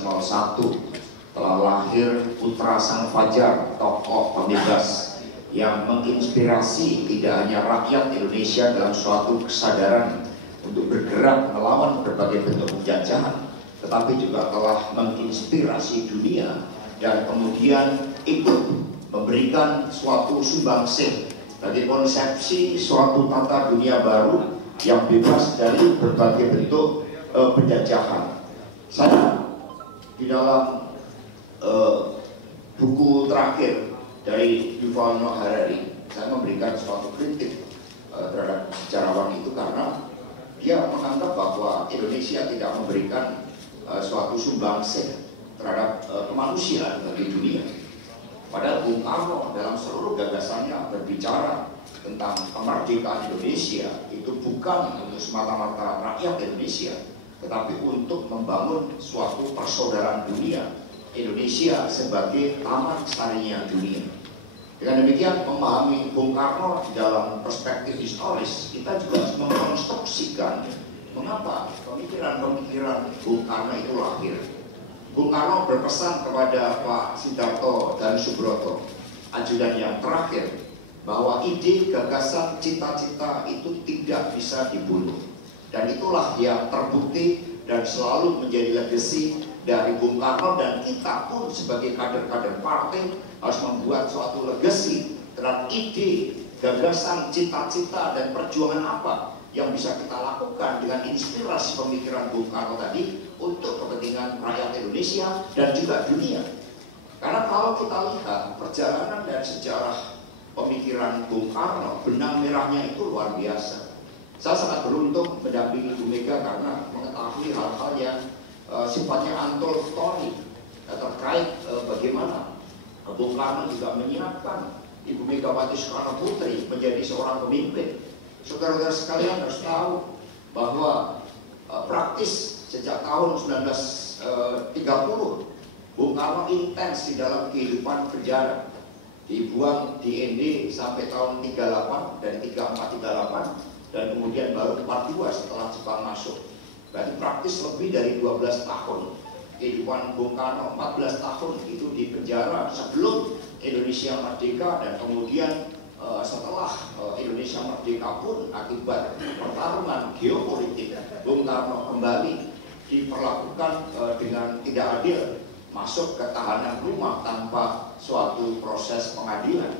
1901 telah lahir putra sang fajar, tokoh pembebas yang menginspirasi tidak hanya rakyat Indonesia dalam suatu kesadaran untuk bergerak melawan berbagai bentuk penjajahan, tetapi juga telah menginspirasi dunia dan kemudian ikut memberikan suatu sumbangsih bagi konsepsi suatu tata dunia baru yang bebas dari berbagai bentuk penjajahan. Saya di dalam buku terakhir dari Yuval Noah Harari, saya memberikan suatu kritik terhadap sejarawan itu karena dia menganggap bahwa Indonesia tidak memberikan suatu sumbangsih terhadap kemanusiaan bagi dunia. Padahal Bung Karno dalam seluruh gagasannya berbicara tentang kemerdekaan Indonesia itu bukan untuk semata-mata rakyat Indonesia, tetapi untuk membangun suatu persaudaraan dunia, Indonesia sebagai taman sarinya dunia. Dengan demikian, memahami Bung Karno di dalam perspektif historis, kita juga harus mengkonstruksikan mengapa pemikiran-pemikiran Bung Karno itu lahir. Bung Karno berpesan kepada Pak Sidarto dan Subroto, ajudan yang terakhir, bahwa ide, gagasan, cita-cita itu tidak bisa dibunuh. Dan itulah yang terbukti dan selalu menjadi legacy dari Bung Karno, dan kita pun sebagai kader-kader partai harus membuat suatu legacy terhadap ide, gagasan, cita-cita, dan perjuangan apa yang bisa kita lakukan dengan inspirasi pemikiran Bung Karno tadi untuk kepentingan rakyat Indonesia dan juga dunia. Karena kalau kita lihat perjalanan dan sejarah pemikiran Bung Karno, benang merahnya itu luar biasa. Saya sangat beruntung mendampingi Bu Mega karena mengetahui hal-hal yang sifatnya antologis terkait bagaimana Bung Karno juga menyiapkan Ibu Megawati Soekarno Putri menjadi seorang pemimpin. Saudara-saudara sekalian harus tahu bahwa praktis sejak tahun 1930 Bung Karno intens di dalam kehidupan penjara. Dibuang di ND sampai tahun 38, dari 34-38, dan kemudian baru 42 setelah Jepang masuk. Berarti praktis lebih dari 12 tahun kehidupan Bung Karno, 14 tahun itu di penjara sebelum Indonesia merdeka, dan kemudian setelah Indonesia merdeka pun akibat pertarungan geopolitik, Bung Karno kembali diperlakukan dengan tidak adil, masuk ke tahanan rumah tanpa suatu proses pengadilan.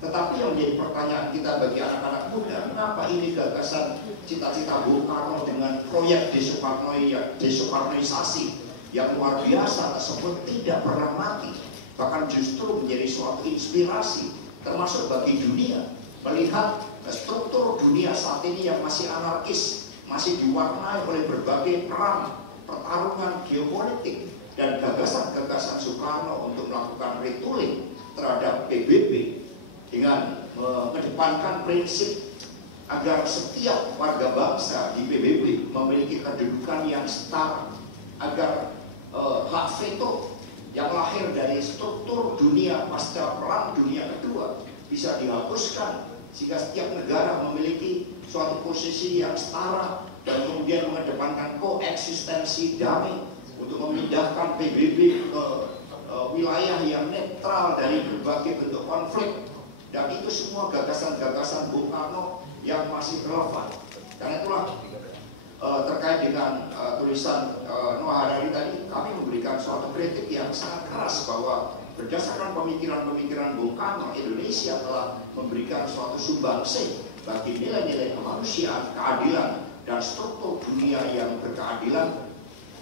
Tetapi yang menjadi pertanyaan kita bagi anak-anak muda, mengapa ini gagasan cita-cita Bung Karno dengan proyek desoekarnoisasi yang luar biasa tersebut tidak pernah mati, bahkan justru menjadi suatu inspirasi termasuk bagi dunia melihat struktur dunia saat ini yang masih anarkis, masih diwarnai oleh berbagai perang, pertarungan geopolitik, dan gagasan-gagasan Soekarno untuk melakukan retooling terhadap PBB dengan mengedepankan prinsip agar setiap warga bangsa di PBB memiliki kedudukan yang setara, agar hak veto yang lahir dari struktur dunia pasca Perang Dunia Kedua bisa dihapuskan, sehingga setiap negara memiliki suatu posisi yang setara dan kemudian mengedepankan koeksistensi damai untuk memindahkan PBB ke wilayah yang netral dari berbagai bentuk konflik. Dan itu semua gagasan-gagasan Bung Karno yang masih relevan. Karena itulah terkait dengan tulisan Noah Harari tadi, kami memberikan suatu kritik yang sangat keras bahwa berdasarkan pemikiran-pemikiran Bung Karno, Indonesia telah memberikan suatu sumbangsih bagi nilai-nilai kemanusiaan, keadilan, dan struktur dunia yang berkeadilan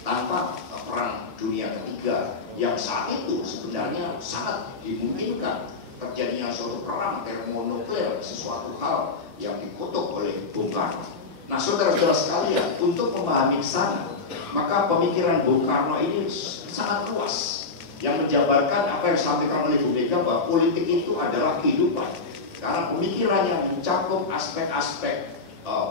tanpa Perang Dunia Ketiga yang saat itu sebenarnya sangat dimungkinkan terjadinya suatu perang termonuklir, sesuatu hal yang dikutuk oleh Bung Karno. Nah, saudara-saudara sekalian, untuk memahami sana, maka pemikiran Bung Karno ini sangat luas, yang menjabarkan apa yang disampaikan oleh Bu Mega bahwa politik itu adalah kehidupan. Karena pemikiran yang mencakup aspek-aspek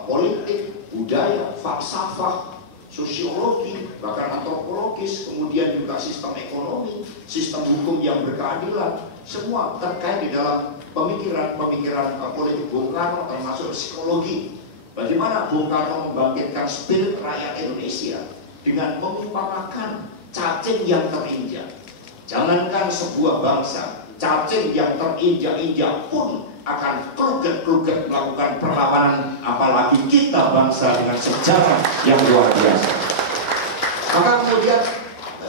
politik, budaya, falsafah, sosiologi, bahkan antropologis, kemudian juga sistem ekonomi, sistem hukum yang berkeadilan, semua terkait di dalam pemikiran-pemikiran politik Bung Karno, termasuk psikologi. Bagaimana Bung Karno membangkitkan spirit rakyat Indonesia dengan mengumpamakan cacing yang terinjak. Jangankan sebuah bangsa, cacing yang terinjak-injak pun akan keruget-keruget melakukan perlawanan, apalagi kita bangsa dengan sejarah yang luar biasa. Maka kemudian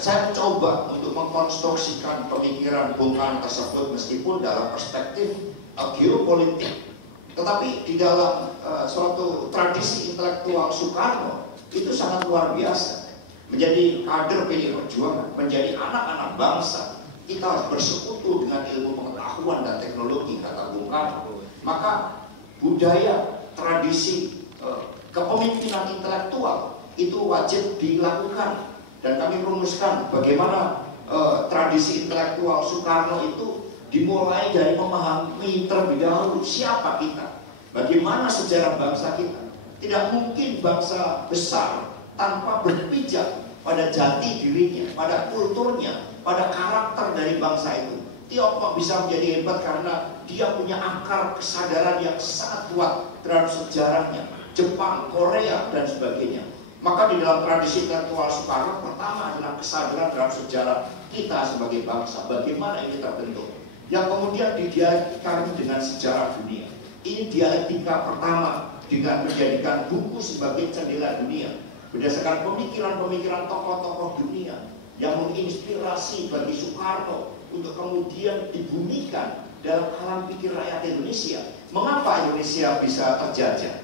saya mencoba untuk mengkonstruksikan pemikiran Bung Karno tersebut meskipun dalam perspektif geopolitik, tetapi di dalam suatu tradisi intelektual Soekarno itu sangat luar biasa. Menjadi kader PDI Perjuangan, menjadi anak-anak bangsa, kita harus bersekutu dengan ilmu pengetahuan dan teknologi, kata Bung Karno. Maka budaya, tradisi, kepemimpinan intelektual itu wajib dilakukan. Dan kami merumuskan bagaimana tradisi intelektual Soekarno itu dimulai dari memahami terlebih dahulu siapa kita, bagaimana sejarah bangsa kita. Tidak mungkin bangsa besar tanpa berpijak pada jati dirinya, pada kulturnya, pada karakter dari bangsa itu. Tiongkok bisa menjadi hebat karena dia punya akar kesadaran yang sangat kuat terhadap sejarahnya. Jepang, Korea, dan sebagainya. Maka di dalam tradisi intelektual Soekarno pertama adalah kesadaran terhadap sejarah kita sebagai bangsa, bagaimana ini terbentuk, yang kemudian didialektikan dengan sejarah dunia. Ini dialektika pertama dengan menjadikan buku sebagai jendela dunia berdasarkan pemikiran-pemikiran tokoh-tokoh dunia yang menginspirasi bagi Soekarno untuk kemudian dibumikan dalam alam pikir rakyat Indonesia. Mengapa Indonesia bisa terjajah?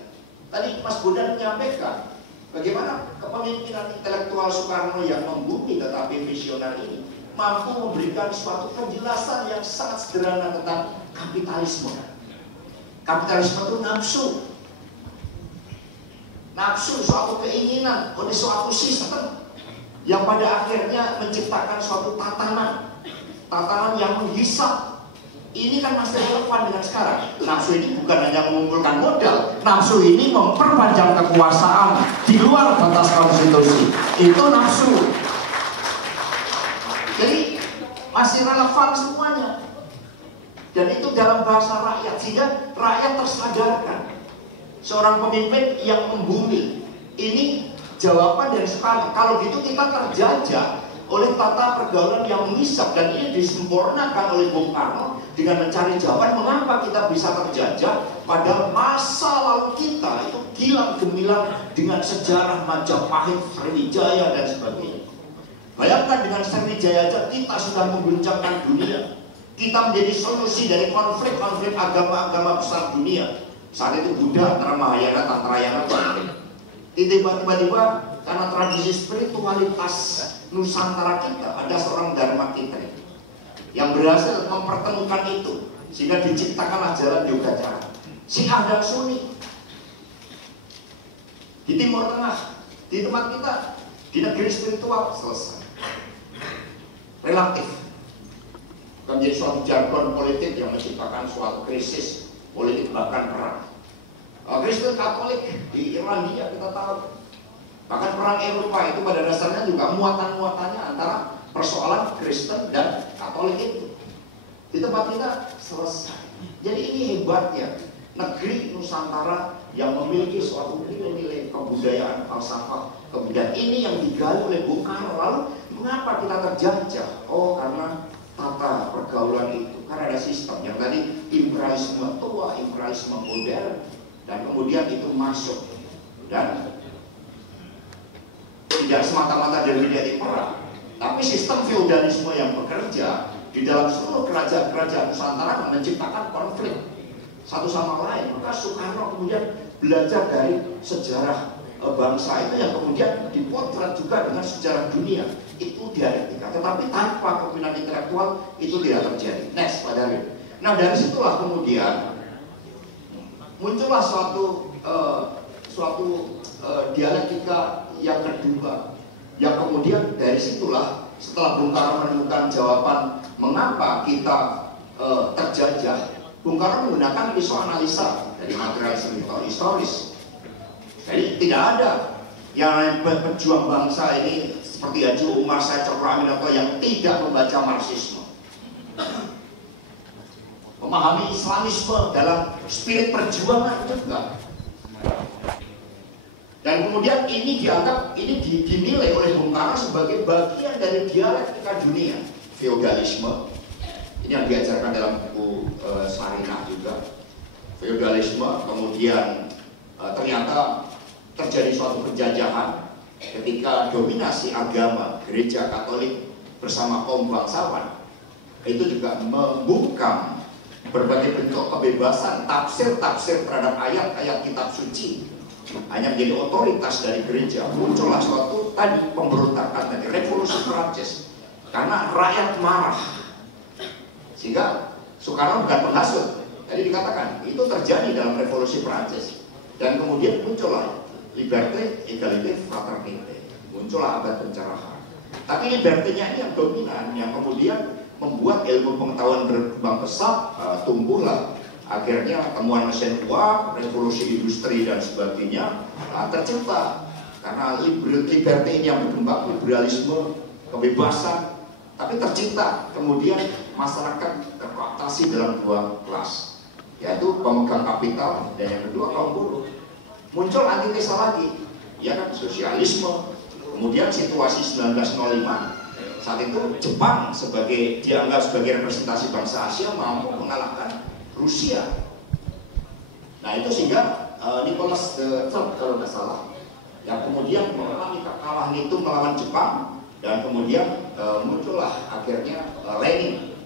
Tadi Mas Bondan menyampaikan bagaimana kepemimpinan intelektual Soekarno yang membumi tetapi visioner ini mampu memberikan suatu penjelasan yang sangat sederhana tentang kapitalisme. Kapitalisme itu nafsu. Nafsu, suatu keinginan oleh suatu sistem yang pada akhirnya menciptakan suatu tatanan yang menghisap. Ini kan masih relevan dengan sekarang. Nafsu ini bukan hanya mengumpulkan modal, nafsu ini memperpanjang kekuasaan di luar batas konstitusi. Itu nafsu. Jadi masih relevan semuanya. Dan itu dalam bahasa rakyat, sehingga rakyat tersadarkan. Seorang pemimpin yang membumi, ini jawaban dari Soekarno. Kalau gitu kita terjajah oleh tata pergaulan yang menghisap, dan ini disempurnakan oleh Bung Karno dengan mencari jawaban mengapa kita bisa terjajah padahal masa lalu kita itu gilang gemilang dengan sejarah Majapahit, Sriwijaya dan sebagainya. Bayangkan dengan Sriwijaya aja kita sudah mengguncangkan dunia. Kita menjadi solusi dari konflik-konflik agama-agama besar dunia. Saat itu Buddha antara Mahayana, Tantrayana, tiba-tiba karena tradisi spiritualitas Nusantara kita, ada seorang Dharma kita yang berhasil mempertemukan itu sehingga diciptakanlah jalan Yogacara. Syiah dan Sunni di Timur Tengah, di tempat kita, di negeri spiritual selesai. Relatif menjadi suatu jargon politik yang menciptakan suatu krisis politik bahkan perang. Kristen Katolik di Irlandia kita tahu, bahkan perang Eropa itu pada dasarnya juga muatan-muatannya antara persoalan Kristen dan Katolik itu. Di tempat kita selesai. Jadi ini hebatnya negeri Nusantara yang memiliki suatu nilai-nilai kebudayaan, falsafah, kebudayaan ini yang digali oleh Bung Karno. Lalu mengapa kita terjajah? Oh, karena tata pergaulan itu, karena ada sistem yang tadi imperialisme tua, imperialisme modern, dan kemudian itu masuk dan tidak semata-mata dari dari perang, tapi sistem feodalisme yang bekerja di dalam seluruh kerajaan-kerajaan Nusantara menciptakan konflik satu sama lain. Maka Soekarno kemudian belajar dari sejarah bangsa itu yang kemudian dipotret juga dengan sejarah dunia. Itu dialektika, tetapi tanpa kepemimpinan intelektual itu tidak terjadi. Next, Pak Darwin. Nah, dari situlah kemudian muncullah suatu dialektika yang kedua, yang kemudian dari situlah setelah Bung Karno menemukan jawaban mengapa kita terjajah, Bung Karno menggunakan pisau analisa dari materialisme historis. Jadi tidak ada yang pejuang bangsa ini seperti Haji Umar Said Aminoto yang tidak membaca Marxisme, memahami Islamisme dalam spirit perjuangan juga. Dan kemudian ini dianggap, dinilai oleh Bung Karno sebagai bagian dari dialektika dunia. Feodalisme, ini yang diajarkan dalam buku Sarinah juga. Feodalisme, kemudian ternyata terjadi suatu penjajahan ketika dominasi agama gereja Katolik bersama kaum bangsawan. Itu juga membungkam berbagai bentuk kebebasan tafsir-tafsir terhadap ayat-ayat kitab suci. Hanya menjadi otoritas dari gereja. Muncullah suatu tadi pemberontakan tadi, revolusi Prancis, karena rakyat marah. Sehingga Soekarno bukan penghasut. Tadi dikatakan itu terjadi dalam revolusi Prancis. Dan kemudian muncullah liberté, égalité, fraternité. Muncullah abad pencerahan. Tapi liberté-nya ini yang dominan, yang kemudian membuat ilmu pengetahuan berkembang pesat, tumbuhlah akhirnya temuan mesin uap, revolusi industri dan sebagainya tercipta karena liberté ini yang berkembang, liberalisme, kebebasan, tapi tercipta kemudian masyarakat terkooptasi dalam dua kelas, yaitu pemegang kapital dan yang kedua kaum buruh. Muncul antitesa lagi, ya kan, sosialisme. Kemudian situasi 1905, saat itu Jepang dianggap sebagai representasi bangsa Asia mampu mengalahkan Rusia. Nah itu sehingga Nicholas III kalau nggak salah, yang kemudian mengalami kekalahan itu melawan Jepang, dan kemudian muncullah akhirnya Lenin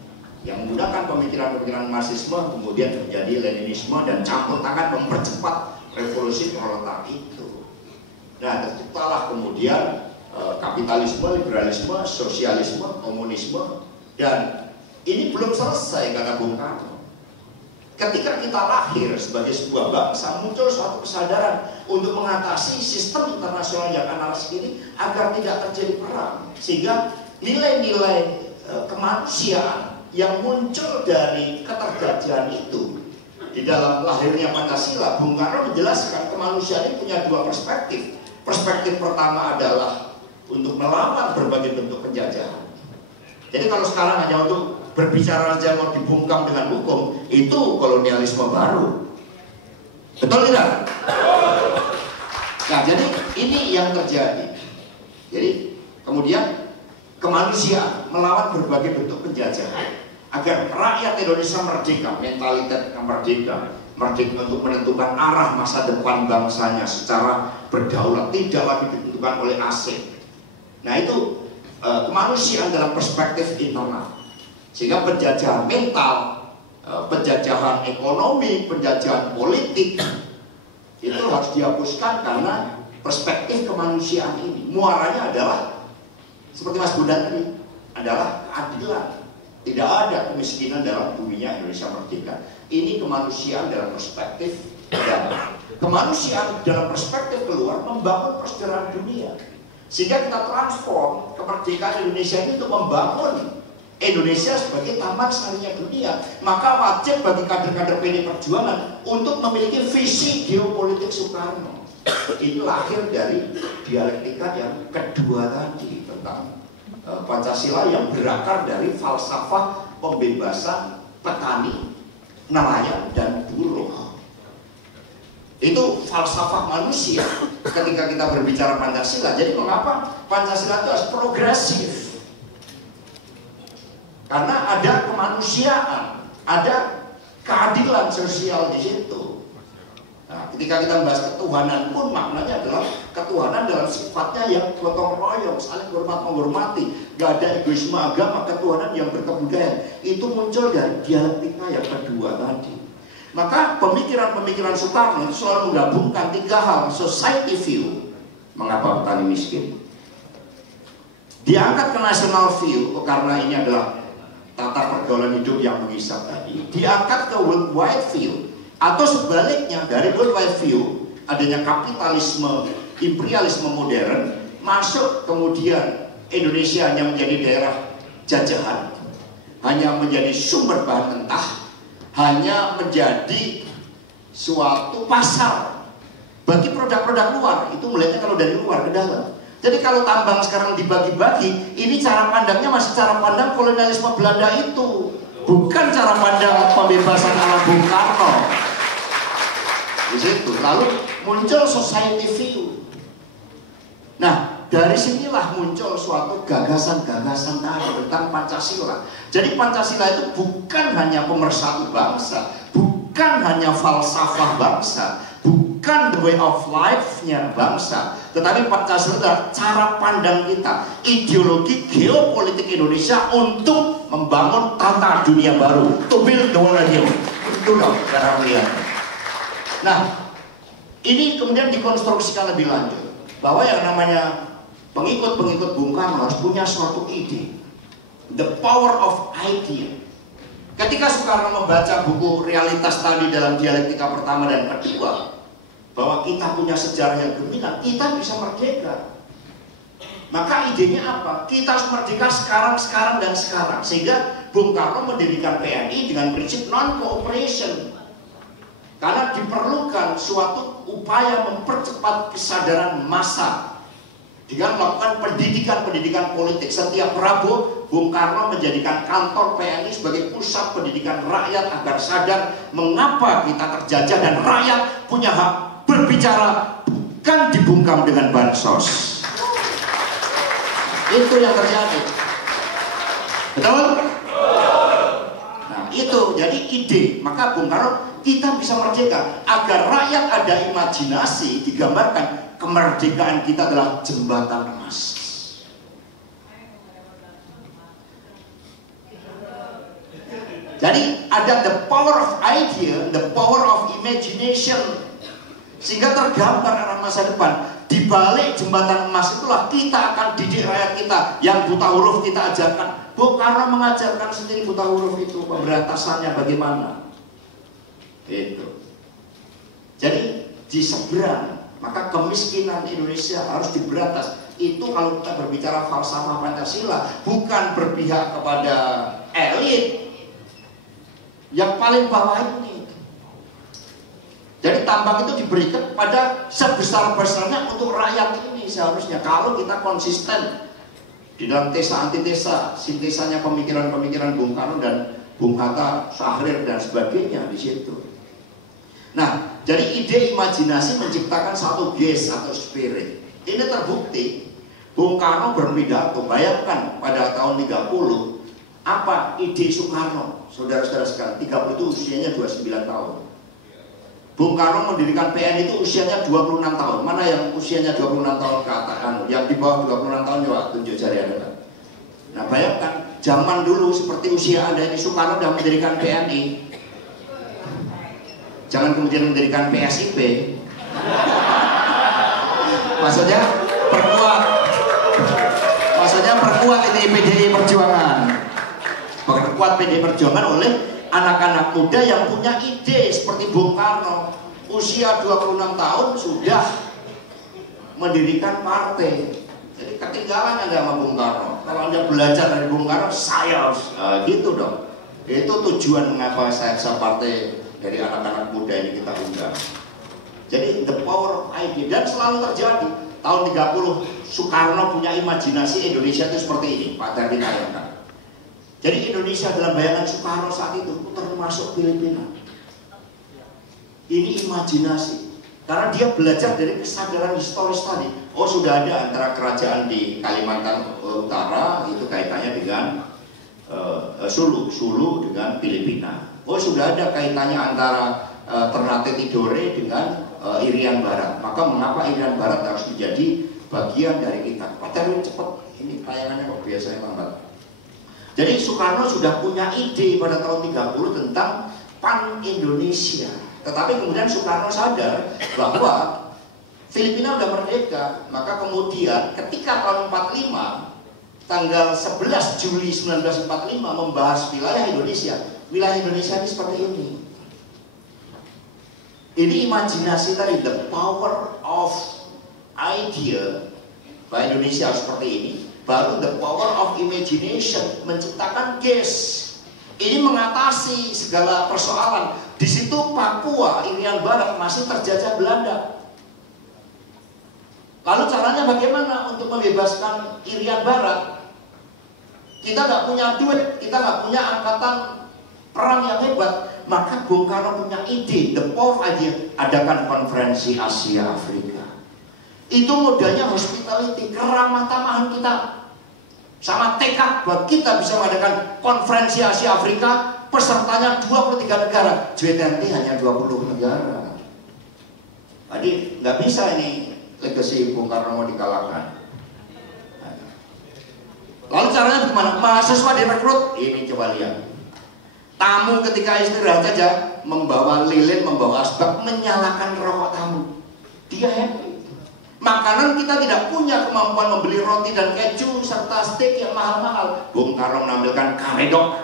yang menggunakan pemikiran-pemikiran Marxisme, kemudian menjadi Leninisme dan campur tangan mempercepat revolusi proletar itu. Nah terciptalah kemudian kapitalisme, liberalisme, sosialisme, komunisme, dan ini belum selesai kata Bung Karno. Ketika kita lahir sebagai sebuah bangsa, muncul suatu kesadaran untuk mengatasi sistem internasional yang anarkis ini agar tidak terjadi perang, sehingga nilai-nilai kemanusiaan yang muncul dari keterjajahan itu di dalam lahirnya Pancasila. Bung Karno menjelaskan kemanusiaan ini punya dua perspektif. Perspektif pertama adalah untuk melawan berbagai bentuk penjajahan. Jadi kalau sekarang hanya untuk berbicara saja mau dibungkam dengan hukum, itu kolonialisme baru. Betul tidak? Nah, jadi ini yang terjadi. Jadi kemudian kemanusiaan melawan berbagai bentuk penjajahan agar rakyat Indonesia merdeka, mentalitas merdeka untuk menentukan arah masa depan bangsanya secara berdaulat, tidak lagi ditentukan oleh asing. Nah itu kemanusiaan dalam perspektif internal. Sehingga penjajahan mental, penjajahan ekonomi, penjajahan politik itu harus dihapuskan karena perspektif kemanusiaan ini. Muaranya adalah seperti Mas Bondan tadi, adalah keadilan. Tidak ada kemiskinan dalam buminya Indonesia merdeka. Ini kemanusiaan dalam perspektif dalam. Kemanusiaan dalam perspektif keluar membangun persaudaraan dunia. Sehingga kita transform kemerdekaan Indonesia ini untuk membangun Indonesia sebagai taman sarinya dunia. Maka wajib bagi kader-kader PD Perjuangan untuk memiliki visi geopolitik Soekarno. Ini lahir dari dialektika yang kedua tadi tentang Pancasila yang berakar dari falsafah pembebasan petani, nelayan, dan buruh. Itu falsafah manusia ketika kita berbicara Pancasila. Jadi mengapa Pancasila itu harus progresif? Karena ada kemanusiaan, ada keadilan sosial di situ. Nah, ketika kita membahas ketuhanan pun maknanya adalah ketuhanan dalam sifatnya yang gotong royong, saling hormat menghormati, gak ada egoisme agama, ketuhanan yang berkebudayaan. Itu muncul dari dialektika yang kedua tadi. Maka pemikiran-pemikiran Soekarno itu selalu menggabungkan tiga hal: society view, mengapa petani miskin, diangkat ke national view karena ini adalah tata pergaulan hidup yang menghisap tadi, diangkat ke worldwide view, atau sebaliknya dari worldwide view adanya kapitalisme, imperialisme modern masuk, kemudian Indonesia hanya menjadi daerah jajahan, hanya menjadi sumber bahan mentah, hanya menjadi suatu pasar bagi produk-produk luar. Itu melihatnya kalau dari luar ke dalam. Jadi kalau tambang sekarang dibagi-bagi, ini cara pandangnya masih cara pandang kolonialisme Belanda itu, bukan cara pandang pembebasan ala Bung Karno. Di situ lalu muncul society view. Nah, dari sinilah muncul suatu gagasan-gagasan tadi tentang Pancasila. Jadi Pancasila itu bukan hanya pemersatu bangsa, bukan hanya falsafah bangsa, bukan the way of life-nya bangsa, tetapi Pancasila adalah cara pandang kita, ideologi geopolitik Indonesia untuk membangun tata dunia baru, to build the world anew. Itu dong cara melihat. Nah, ini kemudian dikonstruksikan lebih lanjut bahwa yang namanya pengikut-pengikut Bung Karno harus punya suatu ide, the power of idea. Ketika Soekarno membaca buku Realitas tadi dalam dialektika pertama dan kedua, bahwa kita punya sejarah yang gemilang, kita bisa merdeka. Maka idenya apa? Kita harus merdeka sekarang, sekarang, dan sekarang. Sehingga Bung Karno mendirikan PNI dengan prinsip non-cooperation. Karena diperlukan suatu upaya mempercepat kesadaran massa dengan melakukan pendidikan politik. Setiap Rabu, Bung Karno menjadikan kantor PNI sebagai pusat pendidikan rakyat agar sadar mengapa kita terjajah dan rakyat punya hak berbicara, bukan dibungkam dengan bansos. Itu yang terjadi. Betul? Nah, itu jadi ide. Maka Bung Karno, kita bisa merdeka agar rakyat ada imajinasi, digambarkan kemerdekaan kita adalah jembatan emas. Jadi ada the power of idea, the power of imagination, sehingga tergambar arah masa depan. Di balik jembatan emas itulah kita akan didik rakyat kita. Yang buta huruf kita ajarkan. Bung Karno mengajarkan sendiri buta huruf itu, pemberantasannya bagaimana. Itu. Jadi di seberang, maka kemiskinan Indonesia harus diberantas. Itu kalau kita berbicara falsafah Pancasila, bukan berpihak kepada elit yang paling bawah ini. Jadi tambang itu diberikan pada sebesar-besarnya untuk rakyat ini seharusnya. Kalau kita konsisten di dalam tesa antitesa, sintesanya pemikiran-pemikiran Bung Karno dan Bung Hatta, Syahrir dan sebagainya di situ. Nah, jadi ide imajinasi menciptakan satu gas atau spirit. Ini terbukti. Bung Karno berpidato, bayangkan pada tahun 30, apa ide Soekarno? Saudara-saudara sekalian, 30 itu usianya 29 tahun. Bung Karno mendirikan PNI itu usianya 26 tahun. Mana yang usianya 26 tahun ke atas? Yang di bawah 26 tahun coba tunjuk jari Anda. Nah, bayangkan zaman dulu seperti usia Anda ini, Soekarno sudah mendirikan PNI. Jangan kemudian mendirikan PSIP. Maksudnya perkuat ini PDI Perjuangan. Perkuat PDI Perjuangan oleh anak-anak muda yang punya ide seperti Bung Karno. Usia 26 tahun sudah mendirikan partai. Jadi ketinggalan Anda sama Bung Karno. Kalau Anda belajar dari Bung Karno, saya gitu dong. Itu tujuan mengapa saya partai dari anak-anak muda ini kita undang. Jadi the power of idea, dan selalu terjadi. Tahun 30 Soekarno punya imajinasi Indonesia itu seperti ini, Pak Darwin bayangkan. Jadi Indonesia dalam bayangan Soekarno saat itu termasuk Filipina. Ini imajinasi, karena dia belajar dari kesadaran historis tadi. Oh, sudah ada antara kerajaan di Kalimantan Utara itu kaitannya dengan Sulu dengan Filipina. Oh, sudah ada kaitannya antara Ternate Tidore dengan Irian Barat. Maka mengapa Irian Barat harus menjadi bagian dari kita? Pak Darwin cepat, ini tayangannya kok biasanya lambat. Jadi Soekarno sudah punya ide pada tahun 30 tentang Pan-Indonesia. Tetapi kemudian Soekarno sadar bahwa Filipina sudah merdeka. Maka kemudian ketika tahun 45, tanggal 11 Juli 1945 membahas wilayah Indonesia. Wilayah Indonesia ini seperti ini. Ini imajinasi tadi, the power of idea. Bahwa Indonesia seperti ini. Baru the power of imagination, menciptakan gas. Ini mengatasi segala persoalan. Di situ Papua, Irian Barat masih terjajah Belanda. Lalu caranya bagaimana untuk membebaskan Irian Barat? Kita nggak punya duit, kita nggak punya angkatan perang yang hebat. Maka Bung Karno punya ide, the power of idea, adakan konferensi Asia Afrika. Itu modalnya hospitality, keramah tamahan kita. Sama tekad buat kita bisa mengadakan konferensi Asia Afrika, pesertanya 23 negara, G20 hanya 20 negara. Jadi nggak bisa ini legasi Bung Karno mau dikalahkan. Lalu caranya bagaimana? Mahasiswa direkrut, ini coba lihat. Tamu ketika istirahat saja membawa lilin, membawa asbak, menyalakan rokok tamu. Dia happy. Makanan kita tidak punya kemampuan membeli roti dan keju serta steak yang mahal-mahal. Bung Karno menampilkan karedok,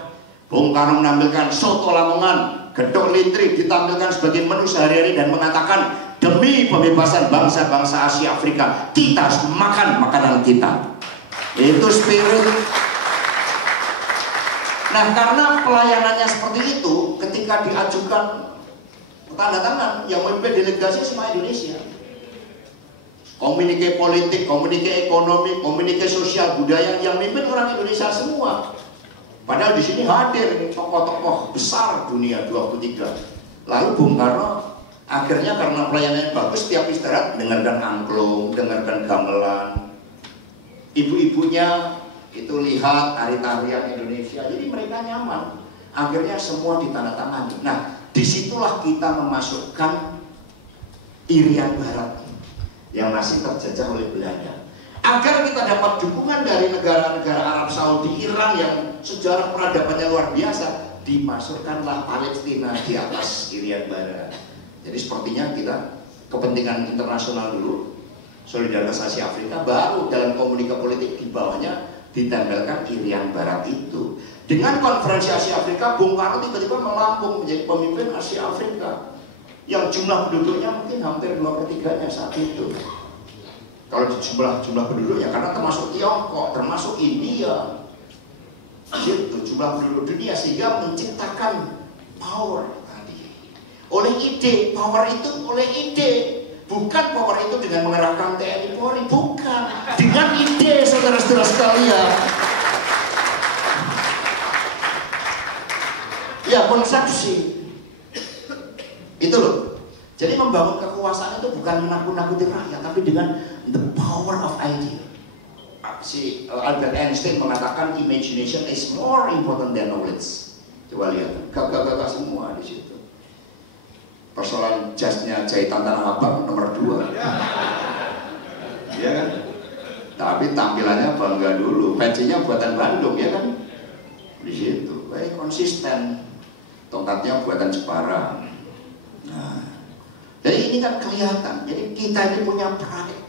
Bung Karno menampilkan soto Lamongan, gedok litri ditampilkan sebagai menu sehari-hari dan mengatakan demi pembebasan bangsa-bangsa Asia Afrika kita harus makan makanan kita. Itu spirit. Nah, karena pelayanannya seperti itu, ketika diajukan tanda tangan yang memimpin delegasi semua Indonesia. Komunike politik, komunike ekonomi, komunike sosial budaya yang memimpin orang Indonesia semua. Padahal di sini hadir tokoh-tokoh besar dunia 23. Lalu Bung Karno akhirnya karena pelayanannya bagus, setiap istirahat dengarkan angklung, dengarkan gamelan. Ibu-ibunya itu lihat tari-tarian Indonesia, jadi mereka nyaman. Akhirnya semua ditandatangani. Nah, disitulah kita memasukkan Irian Barat yang masih terjajah oleh Belanda, agar kita dapat dukungan dari negara-negara Arab Saudi, Iran yang sejarah peradabannya luar biasa. Dimasukkanlah Palestina di atas Irian Barat. Jadi sepertinya kita kepentingan internasional dulu, solidaritas Asia Afrika, baru dalam komunikasi politik di bawahnya ditempelkan Irian Barat itu. Dengan konferensi Asia Afrika, Bung Karno tiba-tiba melambung menjadi pemimpin Asia Afrika yang jumlah penduduknya mungkin hampir 2/3-nya saat itu. Kalau jumlah penduduknya, karena termasuk Tiongkok, termasuk India, itu jumlah penduduk dunia, sehingga menciptakan power tadi. Oleh ide, power itu oleh ide. Bukan power itu dengan mengerahkan TNI Polri, bukan. Dengan ide, saudara-saudara sekalian. Ya, konsepsi. Itu loh. Jadi membangun kekuasaan itu bukan menakut-nakuti rakyat, tapi dengan the power of idea. Si Albert Einstein mengatakan imagination is more important than knowledge. Coba lihat, gagah-gagah semua di situ. Persoalan jasnya jahitan Tanah Abang nomor 2. Ya kan? Tapi tampilannya bangga dulu, pecinya buatan Bandung, ya kan? Di situ, baik konsisten. Tongkatnya buatan Jepara. Nah, jadi ini kan kelihatan. Jadi kita ini punya pride,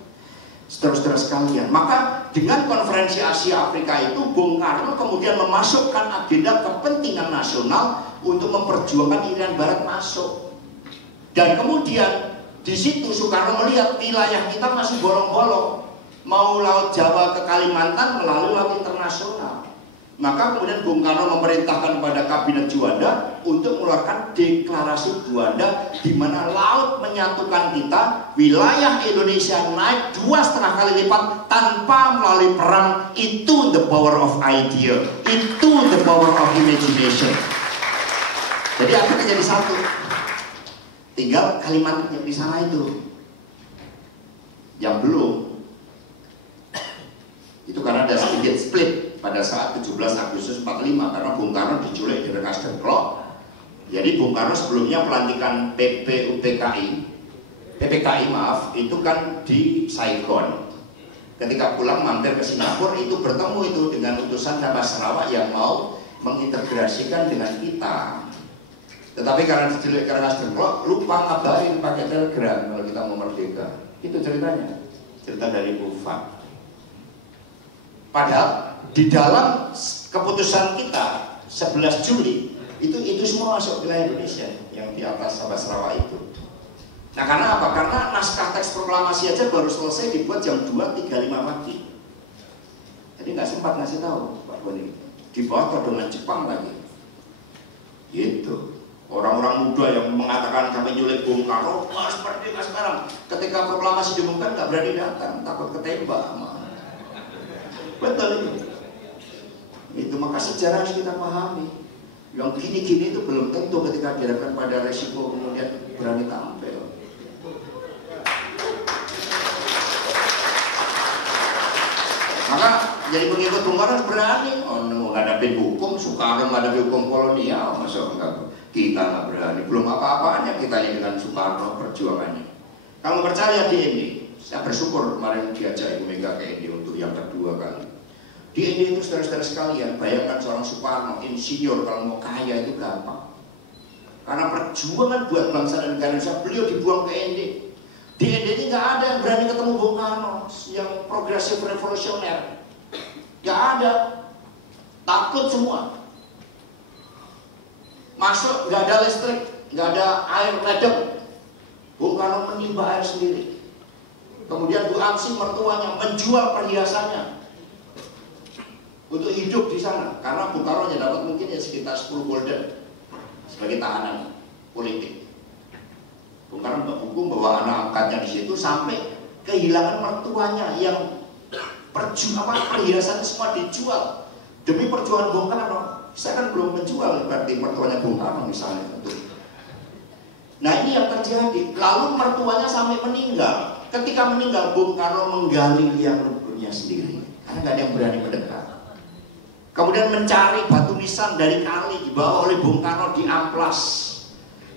saudara-saudara sekalian. Maka dengan konferensi Asia Afrika itu, Bung Karno kemudian memasukkan agenda kepentingan nasional untuk memperjuangkan Irian Barat masuk. Dan kemudian di situ Soekarno melihat wilayah kita masih bolong-bolong, mau laut Jawa ke Kalimantan melalui laut internasional. Maka kemudian Bung Karno memerintahkan kepada Kabinet Juanda untuk mengeluarkan deklarasi Juanda, di mana laut menyatukan kita, wilayah Indonesia naik 2,5 kali lipat tanpa melalui perang. Itu the power of idea, itu the power of imagination. Jadi akhirnya jadi satu. Tinggal Kalimantan yang di sana itu yang belum. Itu karena ada sedikit split pada saat 17 Agustus 45, karena Bung Karno diculik di Rengas Dengklok. Jadi Bung Karno sebelumnya pelantikan PPKI maaf, itu kan di Saigon. Ketika pulang mampir ke Singapura, itu bertemu itu dengan utusan Sabah Sarawak yang mau mengintegrasikan dengan kita. Tetapi karena diculik ke Rengas Dengklok, lupa ngabarin pakai telegram kalau kita mau merdeka. Itu ceritanya, cerita dari Bufat. Padahal di dalam keputusan kita 11 Juli itu semua masuk wilayah Indonesia yang di atas Sabah Sarawak itu. Nah, karena apa? Karena naskah teks proklamasi aja baru selesai dibuat jam 2.35 pagi. Jadi nggak sempat ngasih tahu Pak Boni. Di bawah todongan Jepang lagi. Gitu. Orang-orang muda yang mengatakan sampai nyulik Bung Karno, wah seperti sekarang. Ketika proklamasi diumumkan nggak berani datang, takut ketembak. Betul itu, maka sejarah harus kita pahami. Yang gini-gini itu belum tentu ketika dihadapkan pada resiko kemudian berani tampil. Jadi pengikut Bung Karno berani menghadapi hukum, Soekarno menghadapi hukum kolonial, masa enggak? Kita nggak berani, belum apa-apanya kita ini dengan Soekarno perjuangannya. Kamu percaya di ini? Saya bersyukur kemarin diajak Ibu Mega ke ini untuk yang kedua kali. Di ini itu saudara-saudara sekalian, bayangkan seorang Soekarno, insinyur kalau mau kaya itu gampang. Karena perjuangan buat bangsa dan negara Indonesia, beliau dibuang ke ND. Di ND ini nggak ada yang berani ketemu Bung Karno yang progresif revolusioner. Nggak ada, takut semua. Masuk nggak ada listrik, nggak ada air ledeng. Bung Karno menimba air sendiri. Kemudian Bu Amsi mertuanya menjual perhiasannya untuk hidup di sana, karena Bung Karno hanya dapat mungkin ya sekitar 10 golden sebagai tahanan politik. Bung Karno berhukum bahwa anak angkatnya di situ sampai kehilangan mertuanya yang perhiasannya semua dijual demi perjuangan Bung Karno. Saya kan belum menjual berarti mertuanya Bung Karno misalnya tentu. Nah ini yang terjadi. Lalu mertuanya sampai meninggal. Ketika meninggal, Bung Karno menggali liang luburnya sendiri karena nggak ada yang berani mendekat. Kemudian mencari batu nisan dari kali dibawa oleh Bung Karno di amplas.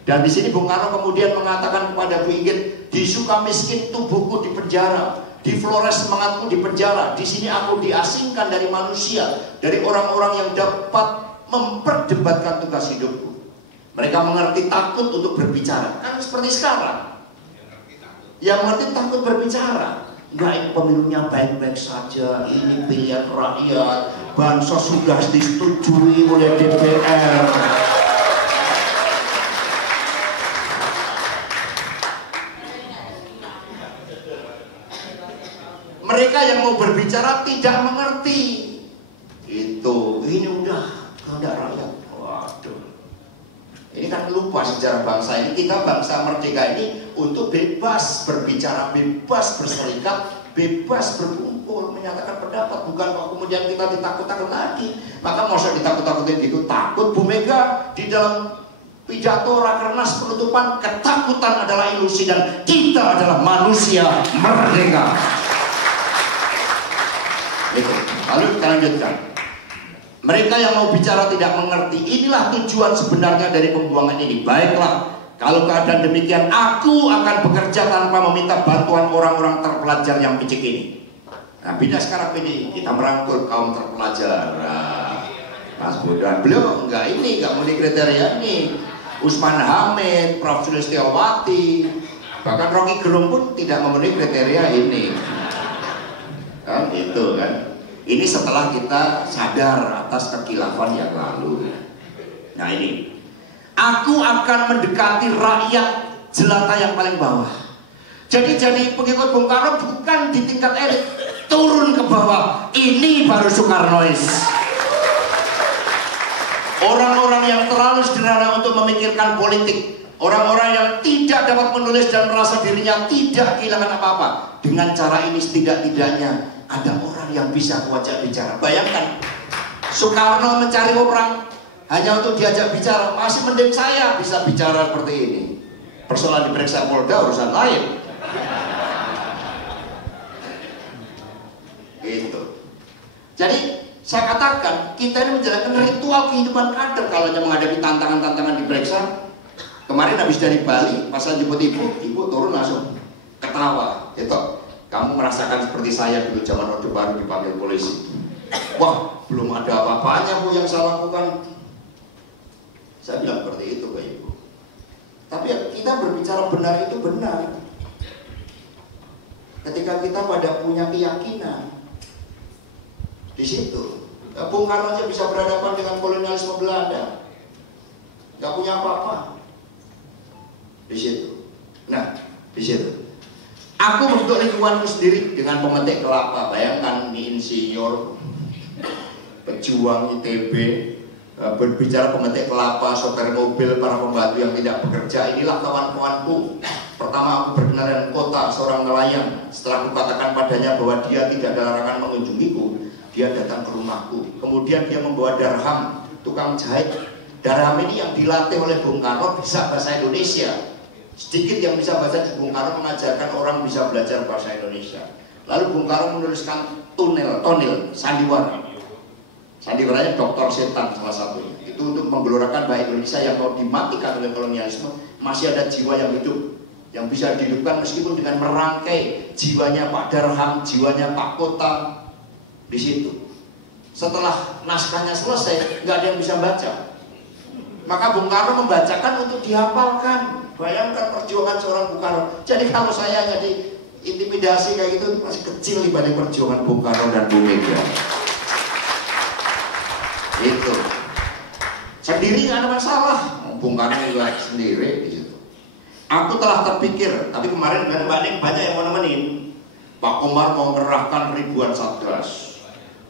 Dan di sini Bung Karno kemudian mengatakan kepada Bu Inggit, di Sukamiskin tubuhku di penjara, di Flores semangatku di penjara, di sini aku diasingkan dari manusia, dari orang-orang yang dapat memperdebatkan tugas hidupku. Mereka mengerti takut untuk berbicara, kan seperti sekarang. Yang mengerti takut berbicara. Enggak, pemilunya baik-baik saja, ini pilihan rakyat, bansos sudah disetujui oleh DPR. Mereka yang mau berbicara tidak mengerti. Ini udah kehendak rakyat. Waduh. Ini kan lupa sejarah bangsa ini. Kita bangsa merdeka ini untuk bebas berbicara, bebas berserikat, bebas berkumpul, menyatakan pendapat. Bukan kok kemudian kita ditakut-takut lagi. Maka mau ditakut-takutin gitu. Takut Bu Mega di dalam pidato Rakernas penutupan, ketakutan adalah ilusi dan kita adalah manusia merdeka. Itu. Lalu kita lanjutkan. Mereka yang mau bicara tidak mengerti. Inilah tujuan sebenarnya dari pembuangan ini. Baiklah, kalau keadaan demikian, aku akan bekerja tanpa meminta bantuan orang-orang terpelajar yang picik ini. Nah, beda sekarang ini. Kita merangkul kaum terpelajar. Nah, Mas Budan, beliau enggak memenuhi kriteria ini. Usman Hamid, Prof. Sulistiawati, bahkan Rocky Gerung pun tidak memenuhi kriteria ini. Kan itu kan. Ini setelah kita sadar atas kekhilafan yang lalu. Nah ini, aku akan mendekati rakyat jelata yang paling bawah. Jadi pengikut Bung Karno bukan di tingkat elit, turun ke bawah. Ini baru Soekarnois. Orang-orang yang terlalu sederhana untuk memikirkan politik, orang-orang yang tidak dapat menulis dan merasa dirinya tidak kehilangan apa-apa. Dengan cara ini setidak-tidaknya ada orang yang bisa kuajak bicara. Bayangkan, Soekarno mencari orang hanya untuk diajak bicara. Masih mending saya bisa bicara seperti ini. Persoalan diperiksa Polda urusan lain. Gitu. Jadi saya katakan kita ini menjalankan ritual kehidupan kader kalau hanya menghadapi tantangan-tantangan diperiksa. Kemarin habis dari Bali, pas saya jemput ibu turun langsung ketawa. Gitu. Kamu merasakan seperti saya dulu zaman Orde Baru dipanggil polisi. Wah, belum ada apa-apanya Bu yang saya lakukan. Saya bilang seperti itu ke Ibu. Tapi kita berbicara benar itu benar. Ketika kita pada punya keyakinan di situ. Bung Karno aja bisa berhadapan dengan kolonialisme Belanda. Gak punya apa-apa. Di situ. Nah, di situ. Aku bentuk lingkunganku sendiri dengan pemetik kelapa. Bayangkan di insinyur, pejuang ITB, berbicara pemetik kelapa, sopir mobil, para pembantu yang tidak bekerja. Inilah kawan-kawanku. Pertama aku berkenal dengan kota, seorang nelayan. Setelah kukatakan padanya bahwa dia tidak ada larangan mengunjungiku, dia datang ke rumahku. Kemudian dia membawa darham, tukang jahit. Darham ini yang dilatih oleh Bung Karno bisa bahasa Indonesia. Sedikit yang bisa bahasa Bung Karno mengajarkan orang bisa belajar bahasa Indonesia. Lalu Bung Karno menuliskan tonil, sandiwara. Sandiwaranya Dr. Setan salah satunya. Itu untuk menggelorakan bahwa Indonesia yang mau dimatikan oleh kolonialisme masih ada jiwa yang hidup, yang bisa dihidupkan meskipun dengan merangkai jiwanya Pak Darham, jiwanya Pak Kota di situ. Setelah naskahnya selesai, nggak ada yang bisa baca. Maka Bung Karno membacakan untuk dihafalkan. Bayangkan perjuangan seorang Bung Karno. Jadi kalau saya nggak diintimidasi kayak gitu masih kecil dibanding perjuangan Bung Karno dan Bu Mega. Itu sendiri nggak ada masalah. Bung Karno juga sendiri di situ. Aku telah terpikir, tapi kemarin banyak yang mau nemenin. Pak Komar mau mengerahkan ribuan satgas.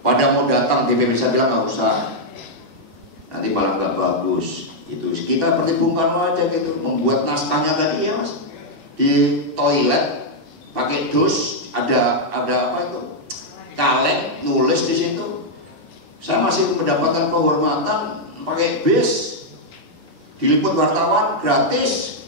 Pada mau datang DPP saya bilang nggak usah. Nanti malah nggak bagus. Itu kita seperti Bung Karno aja gitu, membuat naskahnya tadi ya mas. Di toilet pakai dus, ada apa itu? Kaleng nulis di situ. Saya masih mendapatkan kehormatan pakai bis, diliput wartawan gratis,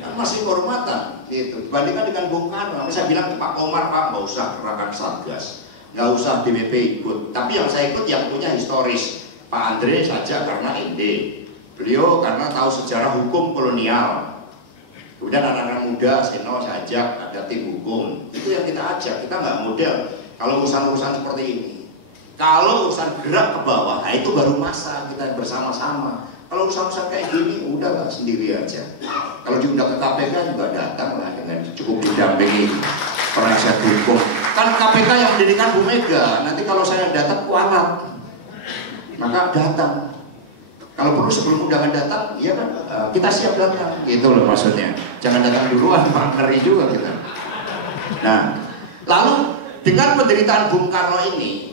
kan masih kehormatan gitu. Dibandingkan dengan Bung Karno, saya bilang ke Pak Komar, Pak nggak usah kerahkan satgas, nggak usah DPP ikut. Tapi yang saya ikut yang punya historis, Pak Andre saja karena ide, beliau karena tahu sejarah hukum kolonial. Kemudian anak-anak muda, Seno saya ajak, ada tim hukum, itu yang kita ajak. Kita nggak model kalau urusan-urusan seperti ini. Kalau urusan gerak ke bawah, nah itu baru masa kita bersama-sama. Kalau urusan-urusan kayak gini, udahlah sendiri aja. Kalau diundang ke KPK juga datang lah dengan cukup didampingi penasihat hukum. Kan KPK yang mendirikan Bu Mega. Nanti kalau saya datang kualat, maka datang. Kalau perlu sebelum undangan datang, ya kan kita siap datang. Gitu loh maksudnya. Jangan datang duluan, Pak, ngeri juga kita. Nah, lalu dengan penderitaan Bung Karno ini.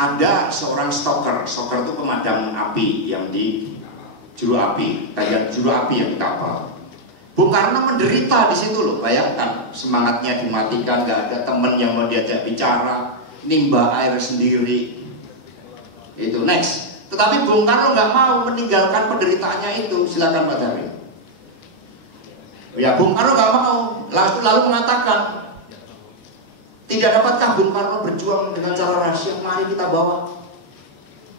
Ada seorang stoker itu pemadam api yang di juru api, kayak juru api yang di kapal. Bung Karno menderita di situ loh, bayangkan semangatnya dimatikan, nggak ada temen yang mau diajak bicara, nimba air sendiri. Itu next. Tetapi Bung Karno nggak mau meninggalkan penderitaannya itu, silakan Pak Dari. Ya Bung Karno nggak mau, lalu mengatakan. Tidak dapatkah Bung Karno berjuang dengan cara rahasia? Mari kita bawa,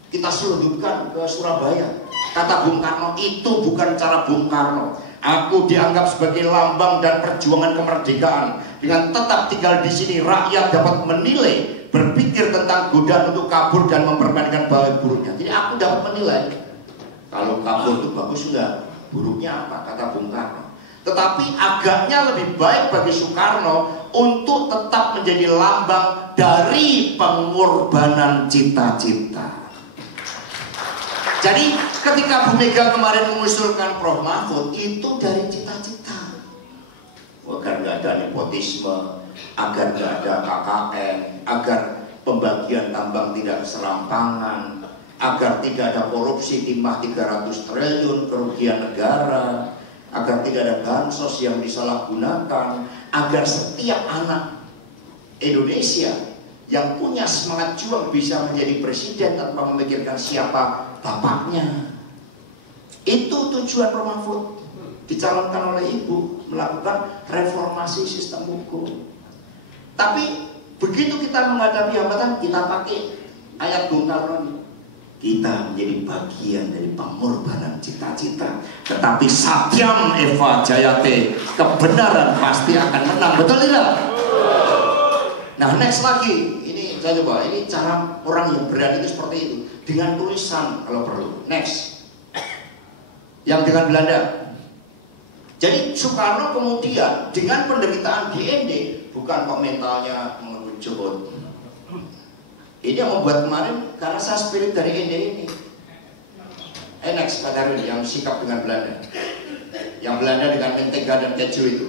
kita selundupkan ke Surabaya. Kata Bung Karno, itu bukan cara Bung Karno. Aku dianggap sebagai lambang dan perjuangan kemerdekaan. Dengan tetap tinggal di sini, rakyat dapat menilai, berpikir tentang godaan untuk kabur dan memperbandingkan baik buruknya. Jadi aku dapat menilai, kalau kabur itu bagus enggak, buruknya apa? Kata Bung Karno. Tetapi agaknya lebih baik bagi Soekarno untuk tetap menjadi lambang dari pengorbanan cita-cita. Jadi ketika Bu Mega kemarin mengusulkan Prof Mahfud, itu dari cita-cita. Agar nggak ada nepotisme, agar nggak ada KKN, agar pembagian tambang tidak serampangan, agar tidak ada korupsi timah 300 triliun kerugian negara, agar tidak ada bansos yang disalahgunakan, agar setiap anak Indonesia yang punya semangat juang bisa menjadi presiden tanpa memikirkan siapa bapaknya. Itu tujuan Prof Mahfud, dicalonkan oleh Ibu, melakukan reformasi sistem hukum. Tapi begitu kita menghadapi hambatan, kita pakai ayat Bung Karno ini. Kita menjadi bagian dari pengorbanan cita-cita. Tetapi Satyam Eva Jayate, kebenaran pasti akan menang. Betul tidak? Nah next lagi, ini saya coba, ini cara orang yang berani itu seperti itu, dengan tulisan kalau perlu. Next, yang dengan Belanda. Jadi Soekarno kemudian dengan penderitaan DND, bukan komentarnya mengerucut. Ini yang membuat kemarin, karena saya spirit dari ND ini. Next, Pak Darwin, yang sikap dengan Belanda. Yang Belanda dengan mentega dan keju itu.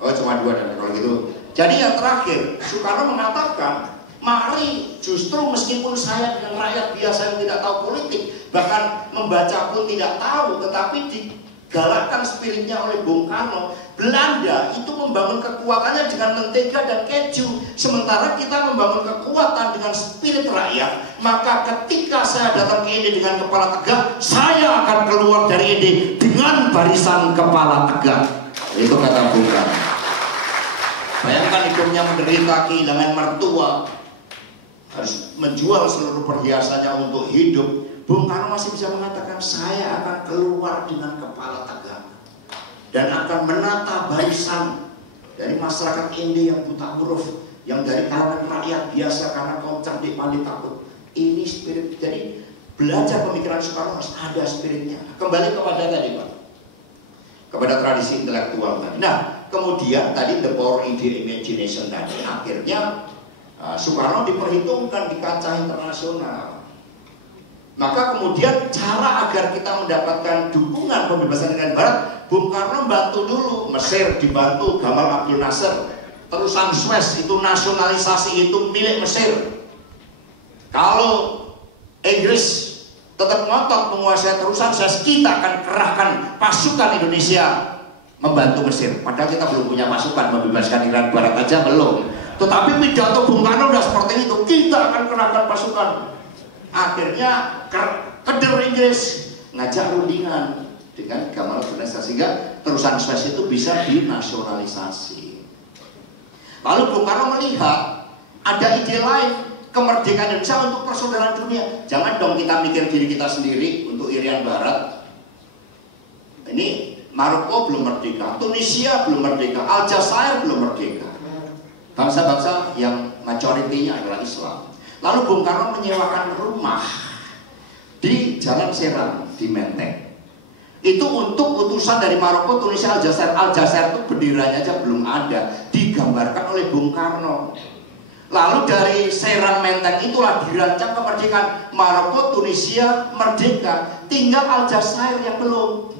Oh, cuma dua dan kalau gitu. Jadi yang terakhir, Soekarno mengatakan, mari justru meskipun saya dengan rakyat biasa yang tidak tahu politik, bahkan membaca pun tidak tahu, tetapi digalakkan spiritnya oleh Bung Karno. Belanda itu membangun kekuatannya dengan mentega dan keju, sementara kita membangun kekuatan dengan spirit rakyat. Maka ketika saya datang ke IND dengan kepala tegak, saya akan keluar dari IND dengan barisan kepala tegak. Itu kata Bung Karno. Bayangkan hidupnya menderita, kehilangan mertua, harus menjual seluruh perhiasannya untuk hidup. Bung Karno masih bisa mengatakan, saya akan keluar dengan kepala tegak dan akan menata barisan dari masyarakat India yang buta huruf, yang dari kalangan rakyat biasa karena kaum cerdik paling takut. Ini spirit. Jadi belajar pemikiran Soekarno harus ada spiritnya. Kembali kepada tadi Pak, kepada tradisi intelektual tadi. Nah, kemudian tadi the power in the imagination tadi, akhirnya Soekarno diperhitungkan di kancah internasional. Maka kemudian cara agar kita mendapatkan dukungan pembebasan Irian Barat, Bung Karno bantu dulu. Mesir dibantu Gamal Abdel Nasser. Terusan Suez itu nasionalisasi, itu milik Mesir. Kalau Inggris tetap ngotot menguasai terusan Suez, kita akan kerahkan pasukan Indonesia membantu Mesir. Padahal kita belum punya pasukan, membebaskan Irian Barat aja belum. Tetapi pidato Bung Karno udah seperti itu, kita akan kerahkan pasukan. Akhirnya keder Inggris ngajak rundingan dengan Gamal Abdel Nasser sehingga terusan Suez itu bisa dinasionalisasi. Lalu Bung Karno melihat ada ide lain, kemerdekaan Indonesia untuk persaudaraan dunia. Jangan dong kita mikir diri kita sendiri untuk Irian Barat. Ini Maroko belum merdeka, Tunisia belum merdeka, Aljazair belum merdeka. Bangsa-bangsa yang majoritinya adalah Islam. Lalu Bung Karno menyewakan rumah di Jalan Serang di Menteng. Itu untuk utusan dari Maroko, Tunisia, Aljazair. Aljazair itu benderanya aja belum ada, digambarkan oleh Bung Karno. Lalu dari Serang Menteng itulah dirancang kemerdekaan. Maroko, Tunisia merdeka, tinggal Aljazair yang belum.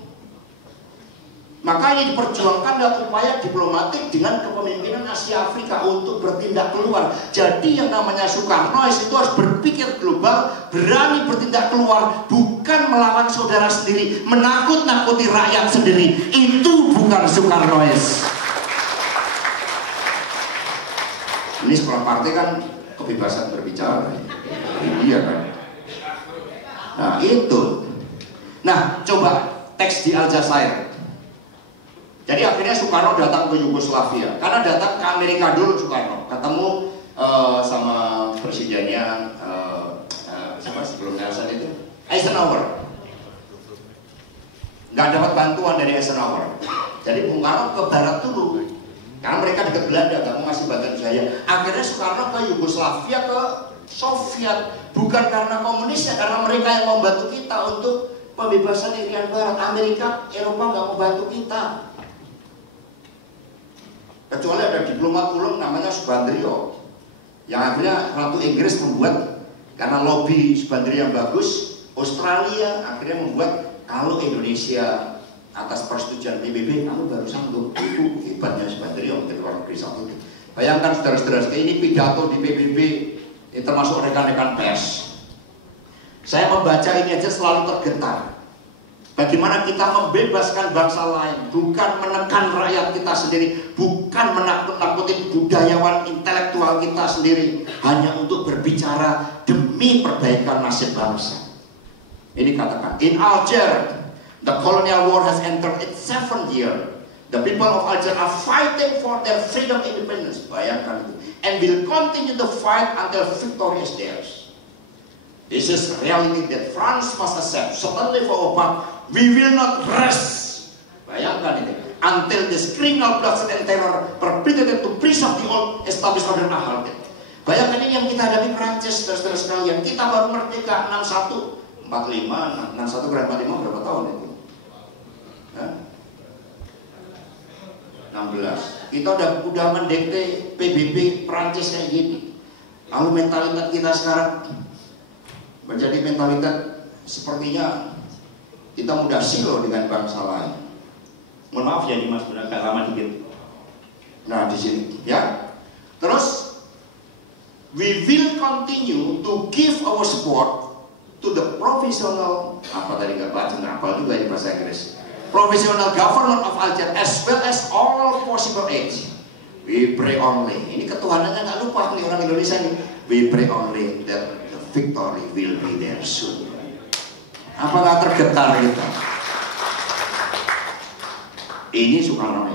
Maka ini diperjuangkan dalam upaya diplomatik dengan kepemimpinan Asia Afrika untuk bertindak keluar. Jadi yang namanya Soekarno itu harus berpikir global, berani bertindak keluar, bukan melawan saudara sendiri, menakut-nakuti rakyat sendiri. Itu bukan Soekarnois. Ini sekolah partai kan kebebasan berbicara. Iya kan? Nah itu. Nah coba teks di Aljazair. Jadi akhirnya Soekarno datang ke Yugoslavia, karena datang ke Amerika dulu Soekarno, ketemu sama presidennya siapa sebelum Nelson itu, Eisenhower. Nggak dapat bantuan dari Eisenhower. Jadi Bung Karno ke barat dulu, karena mereka dekat Belanda, nggak mau ngasih bantuan saya. Akhirnya Soekarno ke Yugoslavia, ke Soviet, bukan karena komunisnya, karena mereka yang membantu kita untuk pembebasan Irian Barat. Amerika, Eropa nggak mau bantu kita. Kecuali ada diplomat ulung namanya Subandrio, yang akhirnya Ratu Inggris membuat, karena lobby Subandrio yang bagus, Australia akhirnya membuat, kalau Indonesia atas persetujuan PBB kamu baru sanggup. Itu hebatnya Subandrio menteri luar negeri saat itu. Bayangkan saudara-saudara, ini pidato di PBB, ini termasuk rekan-rekan pers. Saya membaca ini aja selalu tergetar. Bagaimana kita membebaskan bangsa lain, bukan menekan rakyat kita sendiri, bukan menakut-nakuti budayawan intelektual kita sendiri, hanya untuk berbicara demi perbaikan nasib bangsa. Ini katakan, in Alger, the colonial war has entered its 7th year. The people of Alger are fighting for their freedom and independence. Bayangkan itu, and will continue to fight until victory is theirs. This is reality that France must accept. Certainly for Obama, we will not rest. Bayangkan ini, until this criminal bloodshed and terror perpetrated to preserve the old established order are halted. Bayangkan ini yang kita hadapi Prancis, saudara sekalian. Kita baru merdeka 61, 45, 61 ke 45 berapa tahun itu? 16. Kita udah mendekte PBB Prancis kayak gini. Lalu mentalitas kita sekarang menjadi mentalitas sepertinya kita mudah silo dengan bangsa lain. Mohon maaf ya Dimas, sudah agak lama dikit. Nah di sini ya. Terus we will continue to give our support to the professional, apa tadi nggak baca, nggak hafal juga di bahasa Inggris, professional government of Alger as well as all possible aids. We pray only, ini ketuhanannya nggak lupa nih orang Indonesia nih. We pray only that the victory will be there soon. Apakah tergetar kita? Ini Soekarno.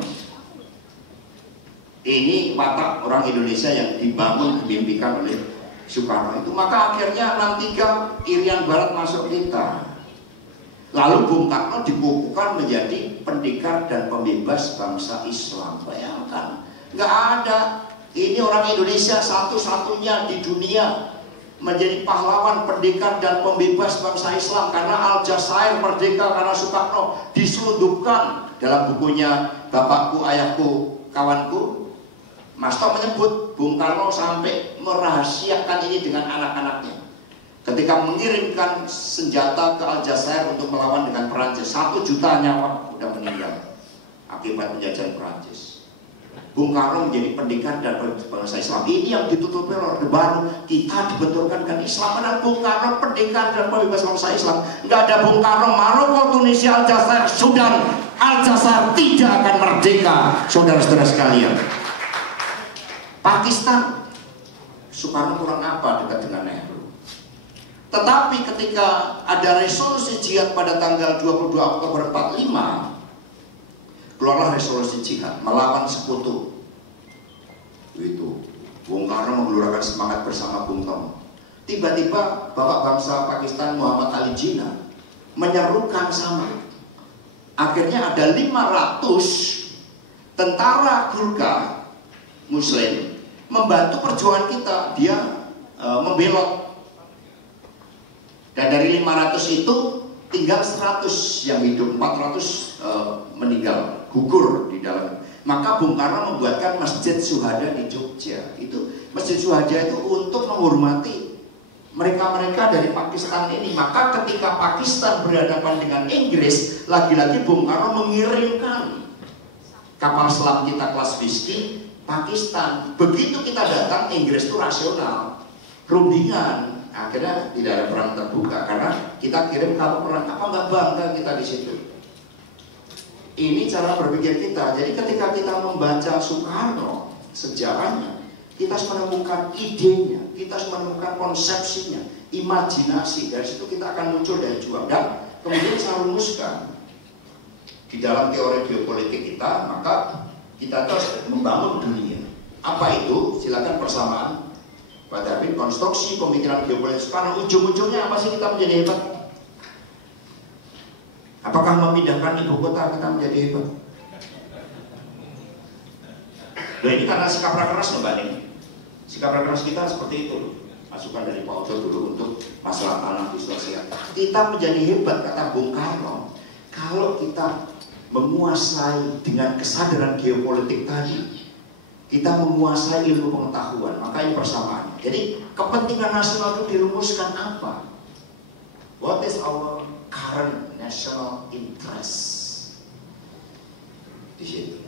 Ini watak orang Indonesia yang dibangun, dimimpikan oleh Soekarno itu. Maka akhirnya 63 Irian Barat masuk kita. Lalu Bung Karno dikukuhkan menjadi pendekar dan pembebas bangsa Islam. Bayangkan, nggak ada. Ini orang Indonesia satu-satunya di dunia menjadi pahlawan, pendekar dan pembebas bangsa Islam, karena Aljazair merdeka karena Soekarno diselundupkan. Dalam bukunya Bapakku, Ayahku, Kawanku, Mas Tom menyebut Bung Karno sampai merahasiakan ini dengan anak-anaknya. Ketika mengirimkan senjata ke Aljazair untuk melawan dengan Perancis, 1 juta nyawa sudah meninggal akibat penjajahan Perancis. Bung Karno menjadi pendekar dan bangsa Islam. Ini yang ditutupi oleh Orde Baru. Kita dibenturkan dengan Islam. Dan Bung Karno pendekar dan pembebas bangsa Islam. Nggak ada Bung Karno, Maroko, Tunisia, Aljazair, Sudan, Aljazair tidak akan merdeka, saudara-saudara sekalian. Pakistan, Soekarno kurang apa dekat dengan Nehru. Tetapi ketika ada resolusi jihad pada tanggal 22 Oktober 45, keluarlah resolusi jihad melawan sekutu. Itu Bung Karno menggelurakan semangat bersama Bung Tomo. Tiba-tiba Bapak bangsa Pakistan Muhammad Ali Jinnah menyerukan sama. Akhirnya ada 500 tentara Gurkha Muslim membantu perjuangan kita. Dia membelot. Dan dari 500 itu tinggal 100 yang hidup, 400 meninggal, gugur di dalam. Maka Bung Karno membuatkan Masjid Syuhada di Jogja. Itu Masjid Syuhada itu untuk menghormati mereka-mereka dari Pakistan ini. Maka ketika Pakistan berhadapan dengan Inggris, lagi-lagi Bung Karno mengirimkan kapal selam kita kelas Whisky Pakistan. Begitu kita datang, Inggris itu rasional, rundingan. Akhirnya tidak ada perang terbuka karena kita kirim kapal perang. Apa nggak bangga kita di situ? Ini cara berpikir kita. Jadi ketika kita membaca Soekarno, sejarahnya, kita harus menemukan idenya, kita harus menemukan konsepsinya, imajinasi. Dari situ kita akan muncul dari juang. Dan kemudian saya rumuskan di dalam teori geopolitik kita, maka kita terus membangun dunia. Apa itu? Silakan persamaan. Tapi konstruksi pemikiran geopolitik Soekarno, ujung-ujungnya apa sih kita menjadi hebat? Apakah memindahkan ibu kota kita menjadi hebat? Nah, ini karena sikap rakeras Mbak Ning. Sikap rakeras kita seperti itu. Masukan dari Pak Ojo dulu untuk masalah tanah diselesaikan. Kita menjadi hebat, kata Bung Karno, kalau kita menguasai dengan kesadaran geopolitik tadi, kita menguasai ilmu pengetahuan. Maka ini persamaannya. Jadi kepentingan nasional itu dirumuskan apa? What is our current national interest? Di situ.